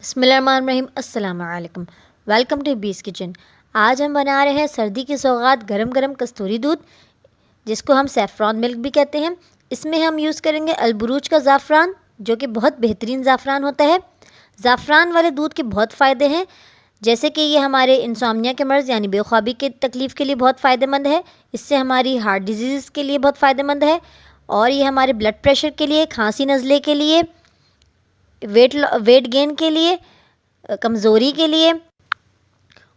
बिस्मिल्लाहिर्रहमानिर्रहीम। अस्सलाम वालेकुम। वेलकम टू बीस किचन। आज हम बना रहे हैं सर्दी की सौगात गरम गरम कस्तूरी दूध, जिसको हम सैफ़रॉन मिल्क भी कहते हैं। इसमें हम यूज़ करेंगे अलबुरूज का ज़ाफ़रान, जो कि बहुत बेहतरीन ज़ाफ़रान होता है। ज़ाफ़रान वाले दूध के बहुत फ़ायदे हैं, जैसे कि ये हमारे इंसोम्निया के मर्ज़ यानी बेख्वाबी की तकलीफ़ के लिए बहुत फ़ायदेमंद है। इससे हमारी हार्ट डिजीज़ के लिए बहुत फ़ायदेमंद है, और ये हमारे ब्लड प्रेशर के लिए, खांसी नज़ले के लिए, वेट गेन के लिए, कमज़ोरी के लिए,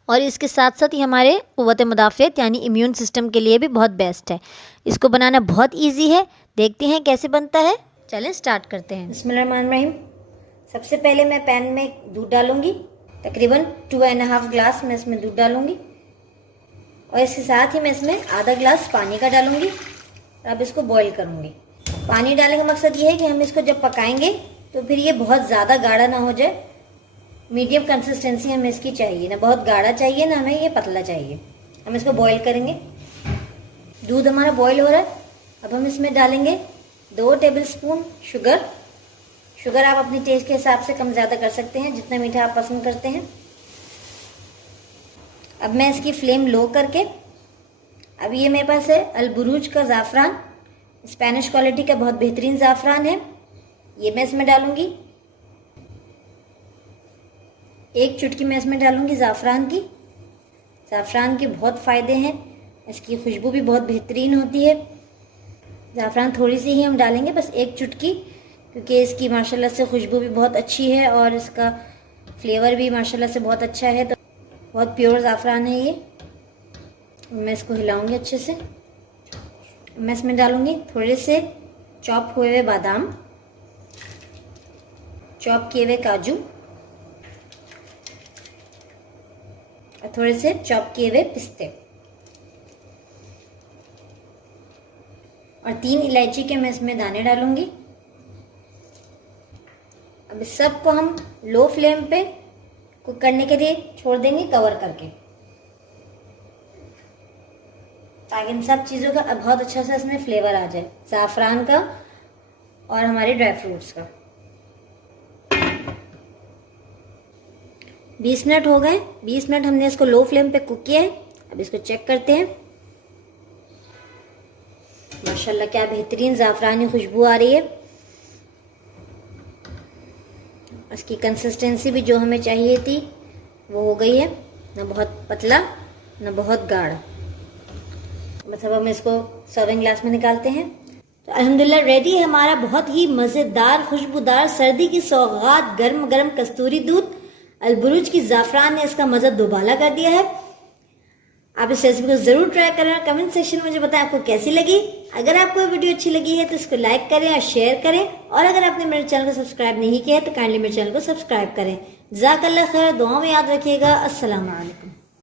और इसके साथ साथ ये हमारे क़ुव्वत मुदाफ़ियत यानी इम्यून सिस्टम के लिए भी बहुत बेस्ट है। इसको बनाना बहुत इजी है। देखते हैं कैसे बनता है। चलें स्टार्ट करते हैं। बिस्मिल्लाहिर्रहमानिर्रहीम। सबसे पहले मैं पैन में दूध डालूंगी। तकरीबन 2.5 ग्लास मैं इसमें दूध डालूंगी, और इसके साथ ही मैं इसमें आधा ग्लास पानी का डालूंगी। अब इसको बॉईल करूंगी। पानी डालने का मकसद ये है कि हम इसको जब पकाएंगे तो फिर ये बहुत ज़्यादा गाढ़ा ना हो जाए। मीडियम कंसिस्टेंसी हमें इसकी चाहिए, ना बहुत गाढ़ा चाहिए ना हमें ये पतला चाहिए। हम इसको बॉईल करेंगे। दूध हमारा बॉईल हो रहा है। अब हम इसमें डालेंगे 2 टेबलस्पून शुगर। शुगर आप अपनी टेस्ट के हिसाब से कम ज़्यादा कर सकते हैं, जितना मीठा आप पसंद करते हैं। अब मैं इसकी फ्लेम लो करके, अब ये मेरे पास है अलबुरूज का ज़ाफ़रान, स्पेनिश क्वालिटी का बहुत बेहतरीन ज़ाफ़रान है। ये मैं इसमें डालूंगी। 1 चुटकी मैं इसमें डालूंगी ज़ाफ़रान की। ज़ाफ़रान के बहुत फ़ायदे हैं, इसकी खुशबू भी बहुत बेहतरीन होती है। ज़ाफ़रान थोड़ी सी ही हम डालेंगे, बस 1 चुटकी, क्योंकि इसकी माशाल्लाह से खुशबू भी बहुत अच्छी है और इसका फ्लेवर भी माशाल्लाह से बहुत अच्छा है। तो बहुत प्योर ज़ाफ़रान है ये। मैं इसको हिलाऊंगी अच्छे से। मैं इसमें डालूंगी थोड़े से चॉप हुए हुए बादाम, चॉप किए हुए काजू, और थोड़े से चॉप किए हुए पिस्ते, और 3 इलायची के मैं इसमें दाने डालूंगी। अब इस सब को हम लो फ्लेम पे कुक करने के लिए छोड़ देंगे, कवर करके, ताकि इन सब चीज़ों का बहुत अच्छा सा इसमें फ्लेवर आ जाए, ज़ाफ़रान का और हमारे ड्राई फ्रूट्स का। 20 मिनट हो गए। 20 मिनट हमने इसको लो फ्लेम पे कुक किया है। अब इसको चेक करते हैं। माशाल्लाह क्या बेहतरीन ज़ाफ़रानी खुशबू आ रही है। इसकी कंसिस्टेंसी भी जो हमें चाहिए थी वो हो गई है, ना बहुत पतला ना बहुत गाढ़ा। मतलब हम इसको सर्विंग ग्लास में निकालते हैं। तो अल्हम्दुलिल्लाह रेडी है हमारा बहुत ही मज़ेदार खुशबूदार सर्दी की सौगात गर्म गर्म कस्तूरी दूध। अलबुरूज की ज़ाफ़रान ने इसका मज़ा दोबाला कर दिया है। आप इस रेसिपी को ज़रूर ट्राई करें और कमेंट सेक्शन में मुझे बताएं आपको कैसी लगी। अगर आपको वीडियो अच्छी लगी है तो इसको लाइक करें और शेयर करें, और अगर आपने मेरे चैनल को सब्सक्राइब नहीं किया है तो काइंडली मेरे चैनल को सब्सक्राइब करें। जज़ाकल्लाह खैर। दुआ में याद रखिएगा। अस्सलाम वालेकुम।